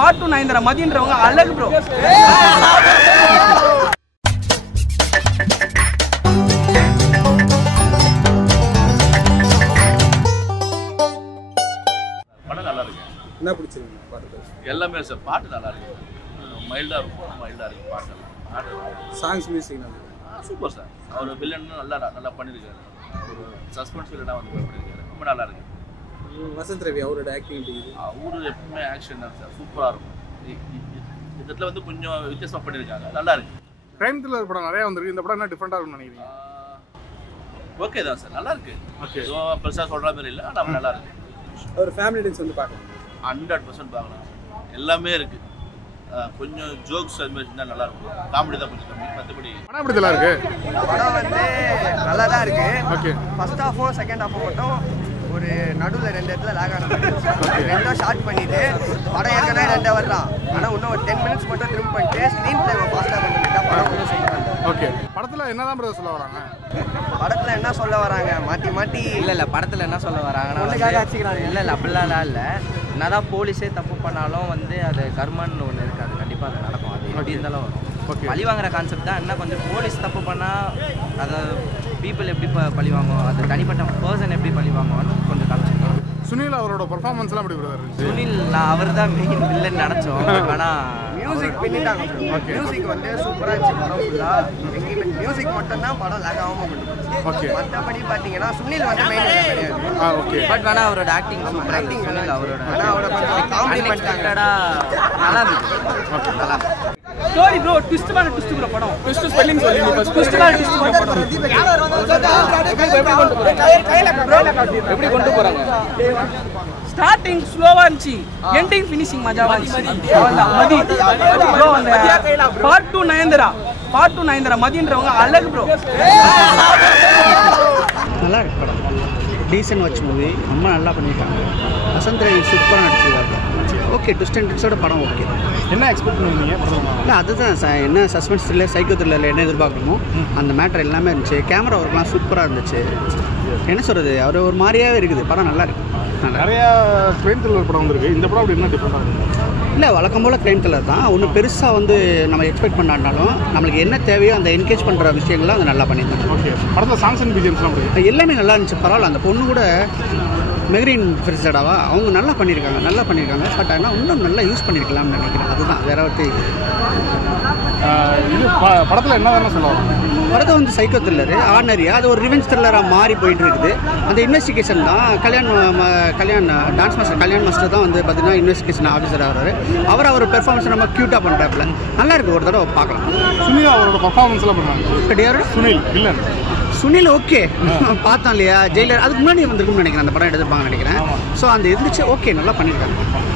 Part 2 Nayanthara மதின்றவங்க அழகு bro. படம் நல்லா இருக்கு. என்ன பிடிச்சிருக்கு பாட்டு? எல்லாமே சார் பாட்டு நல்லா இருக்கு. மைல்டா இருக்கு பாட்டு. சாங்ஸ் மியூசிக் நல்லா சூப்பர் சார். அவர் வில்லன் நல்லா பண்ணியிருக்காரு. ஒரு சஸ்பென்ஸ் வில்லனாக வந்து பண்ணியிருக்காரு. ரொம்ப நல்லா இருக்கு. வசந்த் ரவி அவரோட ஆக்டிங் அவரு எப்பவுமே ஆக்ஷன் தான் சார். சூப்பராக இருக்கும். இதில் வந்து கொஞ்சம் வித்தியாசமாக பண்ணியிருக்காங்க. நல்லா இருக்கு. கிரைம் த்ரில்லர் படம் நிறையா வந்திருக்கு. இந்த படம் என்ன டிஃப்ரெண்டாக இருக்கும்னு நினைக்கிறீங்க? ஓகே தான் சார். நல்லா இருக்கு. எதுவும் பெருசாக சொல்கிற மாதிரி இல்லை. நம்ம நல்லா இருக்கு. ஒரு ஃபேமிலி டேஸ் வந்து பார்க்கலாம். 100% பார்க்கலாம். எல்லாமே இருக்கு. கொஞ்சம் ஜோக்ஸ் அது மாதிரி இருந்தால் நல்லா இருக்கும். காமெடி தான் கொஞ்சம் கம்மி. மற்றபடி படம் எப்படி நல்லா இருக்கு? படம் வந்து நல்லா தான் இருக்கு. ஓகே. ஃபர்ஸ்ட் ஹாஃபும் செகண்ட் ஹாஃபும் மட்டும் ஒரு நடுவில் 2 இடத்துல லேக் ஆன மாதிரி ரெண்டும் ஷார்ட் பண்ணிட்டு படம் ஏற்கனவே 2 வரலாம். ஆனால் இன்னும் ஒரு 10 மினிட்ஸ் மட்டும் ட்ரிம் பண்ணிட்டு ஸ்க்ரீன் பிளேவை ஃபாஸ்ட்டாக பண்ணிட்டு படம் ஒன்றும் செய்யலாம். ஓகே. படத்தில் என்னதான் பிரதர் சொல்ல வராங்க? படத்தில் என்ன சொல்ல வராங்க மாற்றி இல்லை படத்தில் என்ன சொல்ல வராங்கன்னா இல்லை அப்படிலாம் இல்லை. என்னதான் போலீஸே தப்பு பண்ணாலும் வந்து அது கர்மன்னு ஒன்று இருக்குது. அது கண்டிப்பாக அது நடக்கும். அது எப்படி இருந்தாலும் வரும். பழி வாங்குற கான்செப்ட் தான். என்ன கொஞ்சம் போலீஸ் தப்பு பண்ணால் அதை பீப்புள் எப்படி பழி வாங்குவோம், அது தனிப்பட்ட பர்சன் எப்படி பழி வாங்குவான்னு கொஞ்சம் காமிச்சிருக்கோம். சுனில் அவரோட பர்ஃபார்மன்ஸ்லாம் எப்படி பிரதர்? சுனில் அவர் தான் மெயின் வில்லன் நினச்சோம். ஆனால் மியூசிக் பின்னிட்டாங்க. மியூசிக் வந்து சூப்பராக இருந்துச்சு. படம் ஃபுல்லாக மியூசிக் மட்டும்தான் படம் லேக் ஆகாமல் ஓகே. மற்றபடி பார்த்தீங்கன்னா சுனில் வந்து மெயின் கிடையாது. ஓகே. பட் வேணா அவரோட ஆக்டிங் சூப்பராக இருந்துச்சு. சுனில் அவரோட கொஞ்சம் காமெடி பண்ணிட்டாங்க. நல்லா இருந்துச்சு. நல்லா இருந்துச்சு. ஸ்டோரி ப்ரோ ட்விஸ்ட் ப்ரோ படம். ட்விஸ்ட் ஸ்பெல்லிங் சொல்லி ஃபர்ஸ்ட் ட்விஸ்ட் படம். எப்படி கொண்டு போறாங்க? ஸ்டார்டிங் ஸ்லோவா இருந்துச்சு. எண்டிங் ஃபினிஷிங் மஜாவா இருந்துச்சு. மதி ப்ரோ அந்த பார்ட் 2 நயன்தாரா மதின்றவங்க அழகு ப்ரோ. நல்லா இருக்கு படம். Decent watch movie. ரொம்ப நல்லா பண்ணியிருக்காங்க. வசந்த் ரவி சூப்பராக நடிச்சிருக்காங்க. ஓகே. ட்விஸ்ட் அண்ட் ட்விஸ்டோட படம் ஓகே. என்ன எக்ஸ்பெக்ட் பண்ணுவீங்க? இல்லை அதுதான் என்ன சஸ்பென்ஸ் த்ரில்லர் சைக்கோ த்ரில்லரில் என்ன எதிர்பார்க்கணுமோ அந்த மேட்டர் எல்லாமே இருந்துச்சு. கேமரா ஒர்க்லாம் சூப்பராக இருந்துச்சு. என்ன சொல்கிறது, அவர் ஒரு மாதிரியாகவே இருக்குது. படம் நல்லா இருக்கு. நிறையா கிரைம் த்ரில்லர் படம் வந்திருக்கு. இந்த படம் அப்படி என்ன டிஃப்ரெண்டாக இருக்குது? இல்லை வழக்கம் போல் கிரைம் த்ரில்லர் தான். ஒன்றும் பெருசாக வந்து நம்ம எக்ஸ்பெக்ட் பண்ணாட்டாலும் நம்மளுக்கு என்ன தேவையோ அந்த என்கேஜ் பண்ணுற விஷயங்கள்லாம் அது நல்லா பண்ணியிருந்தாங்க. ஓகே. படத்தில் சாங்ஸ் அண்ட் பிஜிஎம்ஸ்லாம் அப்படி எல்லாமே நல்லா இருந்துச்சு. பரவாயில்ல. அந்த பொண்ணு கூட மெஹரின் ஃபிரிசடாவா அவங்க நல்லா பண்ணியிருக்காங்க. பட் ஆனால் இன்னும் நல்லா யூஸ் பண்ணியிருக்கலாம்னு நினைக்கிறேன். அதுதான் வேற ஒரு இது படத்தில் என்ன சொல்லுவாங்க? படத்தை வந்து சைக்கோ த்ரில்லரு ஆர்டினரியாக அது ஒரு ரிவெஞ்ச் த்ரில்லராக மாறி போயிட்டு இருக்குது. அந்த இன்வெஸ்டிகேஷன் தான் Kalyan dance master Kalyan master தான் வந்து பார்த்தீங்கன்னா இன்வெஸ்டிகேஷன் ஆஃபீஸர் ஆகிறாரு. அவர் பெர்ஃபார்மன்ஸ் நம்ம க்யூட்டாக பண்ணுறாப்புல நல்லா இருக்குது. ஒரு தடவை பார்க்கலாம். சுனில் அவரோட பர்ஃபார்மன்ஸ்லாம் பண்ணுறாங்க. கிடையாது சுனில் வில்லன் சுனில் ஓகே. பார்த்தோம் இல்லையா ஜெயிலர், அதுக்கு முன்னாடி வந்திருக்கும்னு நினைக்கிறேன். அந்த படம் எடுத்துருப்பாங்கன்னு நினைக்கிறேன். ஸோ அந்த இருந்துச்சு. ஓகே நல்லா பண்ணியிருக்காங்க.